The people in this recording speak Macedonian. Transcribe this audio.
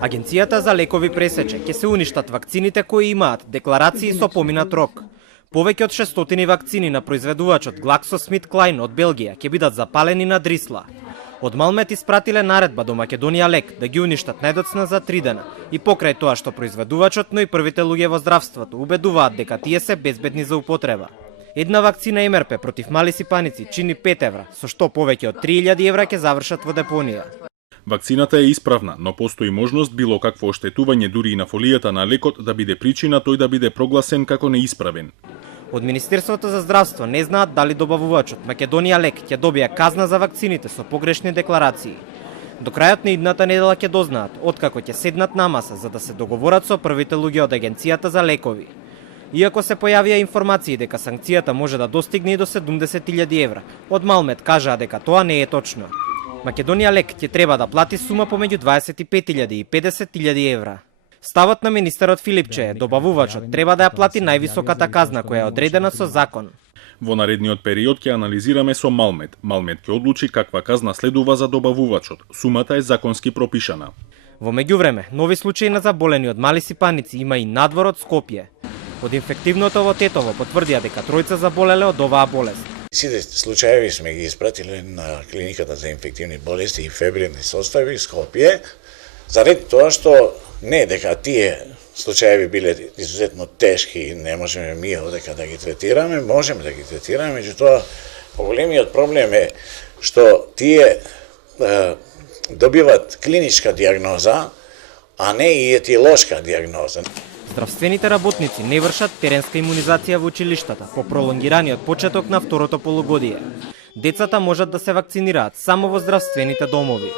Агенцијата за лекови пресече ќе се уништат вакцините кои имаат декларации со поминат рок. Повеќе од 600 вакцини на произведувачот GlaxoSmithKline од Белгија ќе бидат запалени на Дрисла. Од Малмет испратиле наредба до Македонија Лек да ги уништат најдоцна за 3 дена и покрај тоа што произведувачот, но и првите луѓе во здравството убедуваат дека тие се безбедни за употреба. Една вакцина МРП против мали сипаници чини 5 евра, со што повеќе од 3000 евра ќе завршат во депонија. Вакцината е исправна, но постои можност било какво оштетување дури и на фолијата на лекот да биде причина тој да биде прогласен како неисправен. Од Министерството за здравство не знаат дали добавувачот Македонија Лек ќе добие казна за вакцините со погрешни декларации. До крајот на идната недела ќе дознаат откако ќе седнат на маса за да се договорат со првите луѓе од Агенцијата за лекови. Иако се појавија информации дека санкцијата може да достигне и до 70.000 евра, од Малмет кажаа дека тоа не е точно. Македонија Лек ќе треба да плати сума помеѓу 25.000 и 50.000 евра. Ставот на министерот Филипче е добавувачот треба да ја плати највисоката казна која е одредена со закон. Во наредниот период ќе анализираме со Малмет. Малмет ќе одлучи каква казна следува за добавувачот. Сумата е законски пропишана. Во меѓувреме, нови случаи на заболени од мали сипаници има и надвор од Скопје. Од инфективното во Тетово потврдија дека тројца заболеле од оваа болест. Сите случаеви сме ги испратиле на клиниката за инфективни болести и фебрилни состави Скопје, заради тоа што не дека тие случаеви биле изузетно тешки и не можеме ми одека да ги третираме, можеме да ги третираме, меѓутоа поголемиот проблем е што тие добиват клиничка диагноза, а не и етиолошка диагноза. Здравствените работници не вршат теренска имунизација во училиштата по пролонгираниот почеток на второто полугодие. Децата можат да се вакцинираат само во здравствените домови.